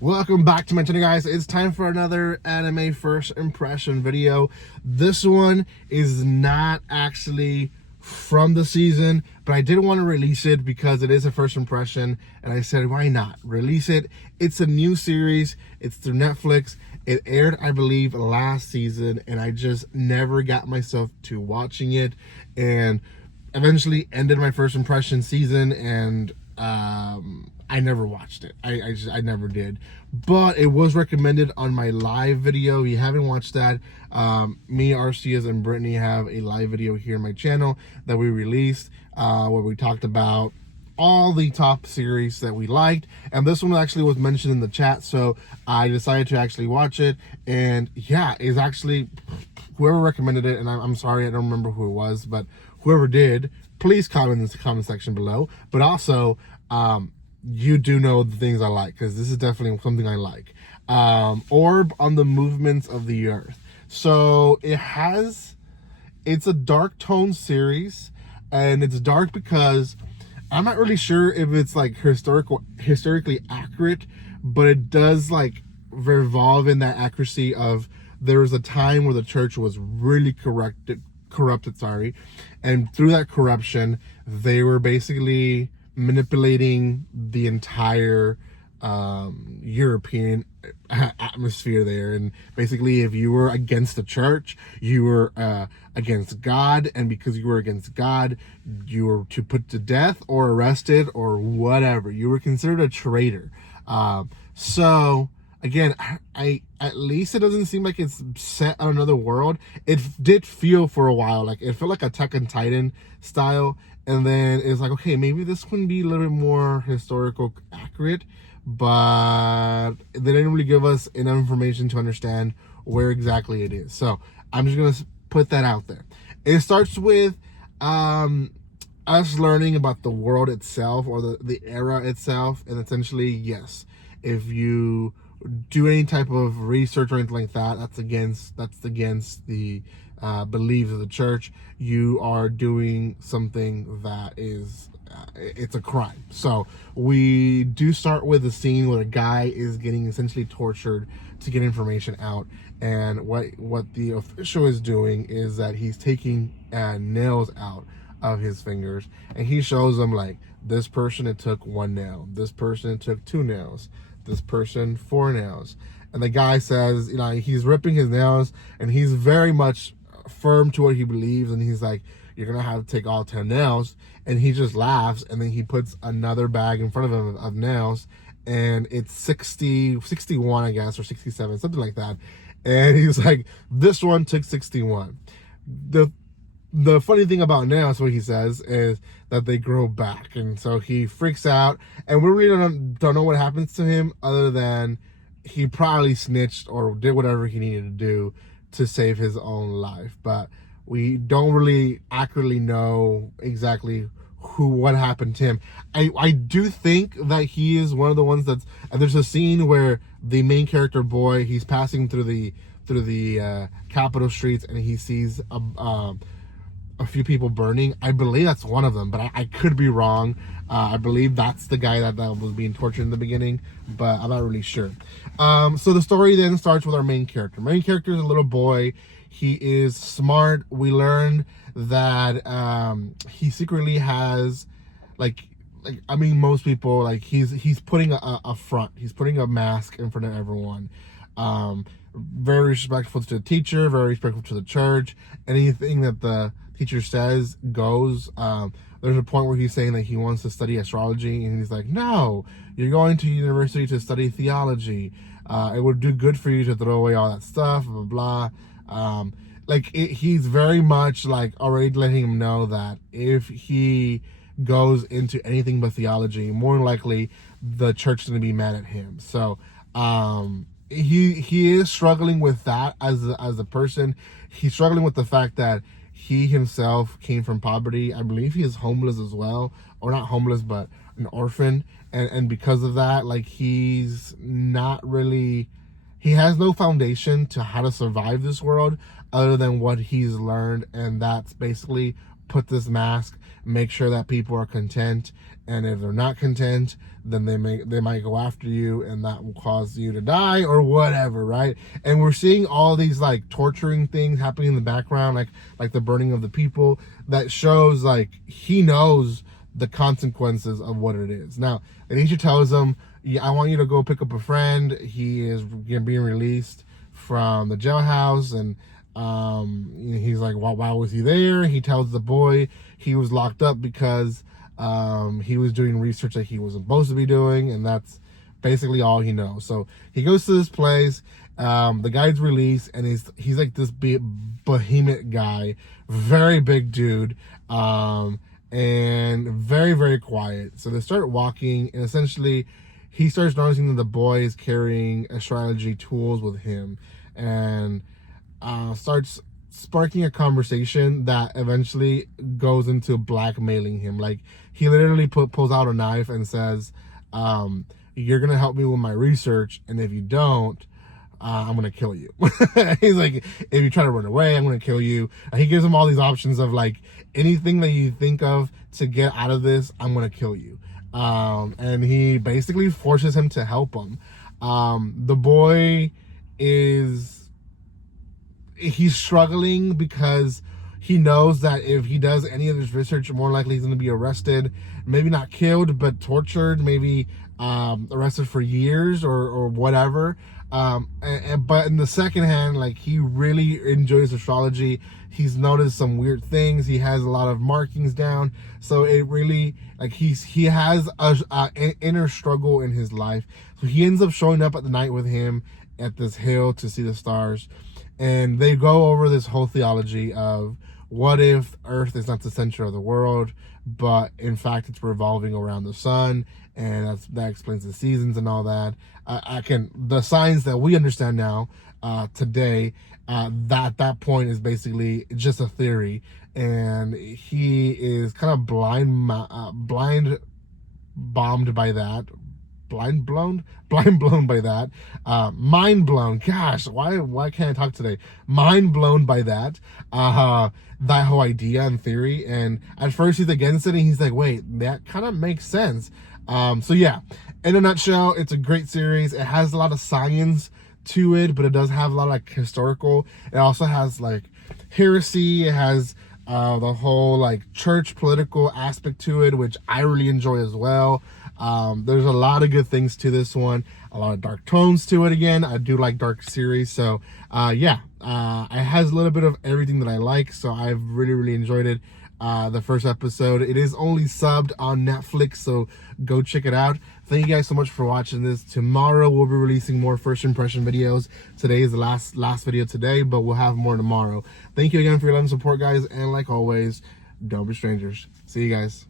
Welcome back to my channel, guys. It's time for another anime first impression video. This one is not actually from the season, but I did want to release it because it is a first impression, and I said, why not release it? It's a new series. It's through Netflix. It aired, I believe, last season, and I just never got myself to watching it, and eventually ended my first impression season, and I never watched it. I never did. But it was recommended on my live video. If you haven't watched that, me, Arceus, and Brittany have a live video here on my channel that we released where we talked about all the top series that we liked. And this one actually was mentioned in the chat, so I decided to actually watch it. And yeah, it's actually whoever recommended it, and I'm sorry, I don't remember who it was, but whoever did, please comment in the comment section below. But also, you do know the things I like, because this is definitely something I like. Orb on the movements of the earth. So it's a dark tone series, and it's dark because I'm not really sure if it's like historically accurate, but it does like revolve in that accuracy of there was a time where the church was really corrupted, and through that corruption, they were basically manipulating the entire European atmosphere there. And basically, if you were against the church, you were against God, and because you were against God, you were to put to death or arrested or whatever. You were considered a traitor. So again, I at least it doesn't seem like it's set on another world. It did feel for a while like it felt like Attack on Titan style, and then it's like, okay, maybe this can be a little bit more historical accurate, but they didn't really give us enough information to understand where exactly it is. So I'm just gonna put that out there. It starts with us learning about the world itself, or the era itself, and essentially, yes, if you do any type of research or anything like that, that's against the beliefs of the church. You are doing something that is it's a crime. So we do start with a scene where a guy is getting essentially tortured to get information out, and what the official is doing is that he's taking nails out of his fingers, and he shows them, like, this person, it took 1 nail, this person, it took 2 nails, this person 4 nails. And the guy says, you know, he's ripping his nails, and he's very much firm to what he believes, and he's like, you're gonna have to take all 10 nails. And he just laughs, and then he puts another bag in front of him of nails, and it's 61, I guess, or 67, something like that. And he's like, this one took 61. The funny thing about nails, what he says, is that they grow back. And so he freaks out, and we really don't know what happens to him, other than he probably snitched or did whatever he needed to do to save his own life. But we don't really accurately know exactly what happened to him. I do think that he is one of the ones that's, there's a scene where the main character boy, he's passing through the capital streets, and he sees a few people burning. I believe that's one of them, but I could be wrong. I believe that's the guy that was being tortured in the beginning, but I'm not really sure. So the story then starts with our main character. Main character is a little boy. He is smart. We learned that he secretly has, like I mean, most people, like, he's putting a front. He's putting a mask in front of everyone. Very respectful to the teacher, very respectful to the church. Anything that the teacher says goes. There's a point where he's saying that he wants to study astrology, and he's like, no, you're going to university to study theology. It would do good for you to throw away all that stuff, blah, blah, blah. He's very much like already letting him know that if he goes into anything but theology, more than likely the church is going to be mad at him. So he is struggling with that as a person. He's struggling with the fact that he himself came from poverty. I believe he is homeless as well, or not homeless, but an orphan. And because of that, like, he's not really, he has no foundation to how to survive this world other than what he's learned, and that's basically put this mask, make sure that people are content, and if they're not content, then they might go after you, and that will cause you to die or whatever, right? And we're seeing all these like torturing things happening in the background, like the burning of the people. That shows like he knows the consequences of what it is. Now, Anisha tells him, yeah, I want you to go pick up a friend. He is being released from the jailhouse, and he's like, why was he there? He tells the boy he was locked up because he was doing research that he wasn't supposed to be doing, and that's basically all he knows. So he goes to this place. The guy's released, and he's like this big behemoth guy, very big dude, and very, very quiet. So they start walking, and essentially he starts noticing that the boy is carrying astrology tools with him, and starts sparking a conversation that eventually goes into blackmailing him. Like, he literally pulls out a knife and says, you're gonna help me with my research, and if you don't, I'm gonna kill you. He's like, if you try to run away, I'm gonna kill you. He gives him all these options of like, anything that you think of to get out of this, I'm gonna kill you. And he basically forces him to help him. The boy he's struggling because he knows that if he does any of this research, more likely he's going to be arrested, maybe not killed, but tortured, maybe arrested for years or whatever. But in the second hand, like, he really enjoys astrology. He's noticed some weird things. He has a lot of markings down. So it really, like, he has an inner struggle in his life. So he ends up showing up at the night with him at this hill to see the stars. And they go over this whole theology of, what if Earth is not the center of the world, but in fact it's revolving around the sun, and that explains the seasons and all that. The science that we understand now today, that point is basically just a theory, and he is kind of blind blown by that. Mind blown. Gosh, why can't I talk today? Mind blown by that whole idea and theory. And at first he's against it, and he's like, wait, that kind of makes sense. So yeah, in a nutshell, it's a great series. It has a lot of science to it, but it does have a lot of like historical. It also has like heresy. It has the whole like church political aspect to it, which I really enjoy as well. There's a lot of good things to this one, a lot of dark tones to it. Again, I do like dark series, so yeah, it has a little bit of everything that I like, so I've really enjoyed it. The first episode, it is only subbed on Netflix, so go check it out. Thank you guys so much for watching this. Tomorrow we'll be releasing more first impression videos. Today is the last video today, but we'll have more tomorrow. Thank you again for your love and support, guys, and like always, don't be strangers. See you guys.